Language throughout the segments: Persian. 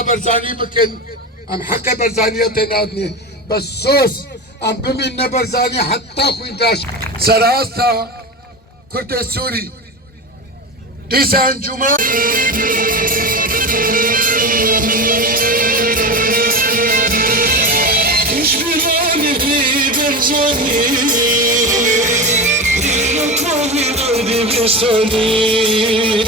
لا برزاني بكن ام حق برزانية تنادني بس سوس ام بمين نبرزاني حتى خوين داش سراستا كرد السوري تيسا انجوما مش بلاني في برزاني نطلعي نادي بستاني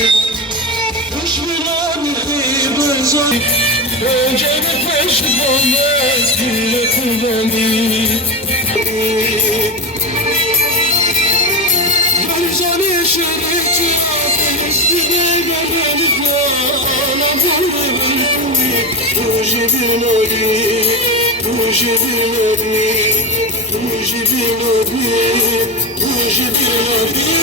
مش بلاني في برزاني جاني فاش بومات كل كلاني برزاني شريتي عطيستي قبلك انا بولي روجي بلادي روجي بلادي روجي بلادي روجي بلادي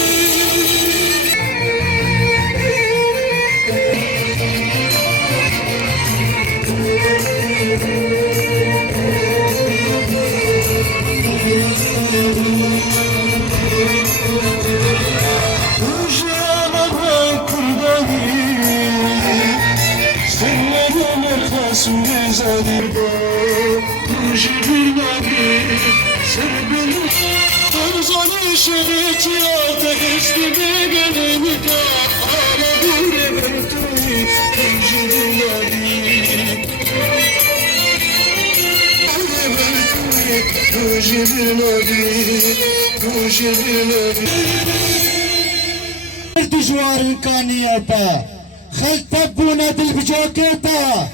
جوار إمكانياته خل تبونا بالبجوكيته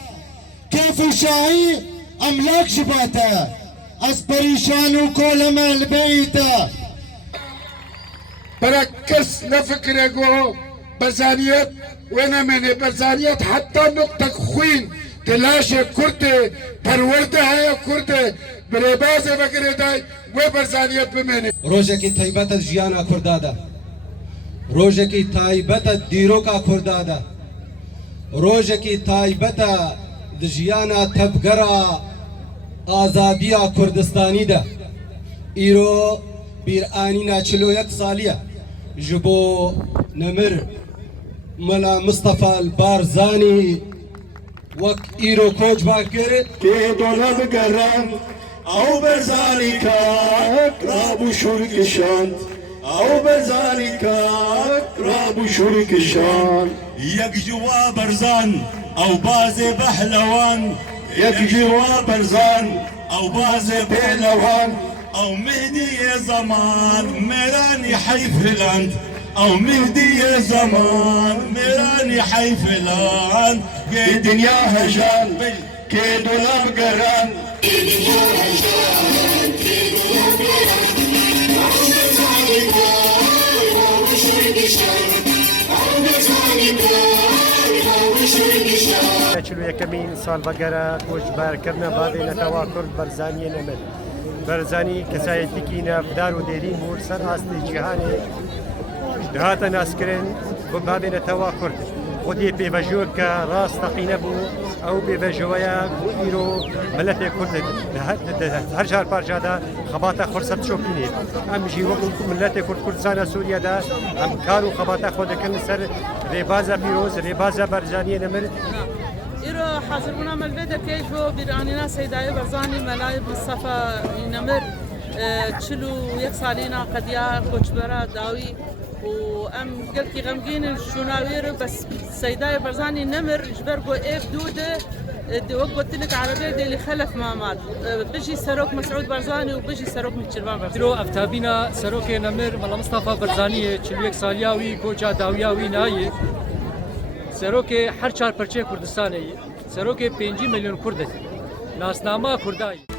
كيف شاعي أملاك جباته أسبريشان وكل مال بيته بركز نفكر يقول برزانيات وانا من برزانيات حتى نقطة خوين تلاشى كرتي پرورده هيا كرتي بريبازه بكره داي وبرزانيات بمني روجكي طيبت جيانا كردادا روجكي طيبت ديروكا كردادا روجكي طيبت جيانا تبقرا آزاديا كردستاني دا ايرو بيرانينا 41 ساليه جبو نمر ملا مصطفى البارزاني وك ايرو كوج باكر كي دولاب قرام او برزاني كاك رابو شرك شان او برزاني كاك رابو شرك شان يك جوا برزان او بازي بحلوان يك جوا برزان او بازي بحلوان او مهدي يا زمان ميراني حي فلان او مهدي يا زمان ميراني حي فلان كي دنيا هجان كي دولاب قرام چلو یکمین سال بگره کوچبر کردن بعد نتوا کرد برزانی نمد برزانی کسایتی که نفدار و دیرین بود سر اصل جهانی دهات ناسکرین بعد نتوا کرد خودی پیوجود که راست تقینه بو او پیوجویا ایرو ملت کرد هر جار پارجادا خباتا خرصت شوکینی ام جی وقت ملت کرد کردستان سوریا دا ام کارو خباتا خود کن سر ریبازا پیروز ریبازا برزانی نمر إيرو حاضرنا ملبدة كيفو بيرانينا سيداي برزاني ملاي مصطفى نمر تشلو يكسالينا قديا كوچبرا داوي وام قلتي غمقين الشناوير بس سيداي برزاني نمر جبرقو ايف دودة وقت لك عربية دي اللي خلف ما مات بيجي سروك مسعود برزاني وبيجي سروك متشربان برزاني رو افتابينا سروك نمر ملا مصطفى برزاني چلو يكسالياوي كوچا داوياوي ناي سروک هر چهار پرچه کردستانه سروک 5 میلیون کرد ناسنامه کردایی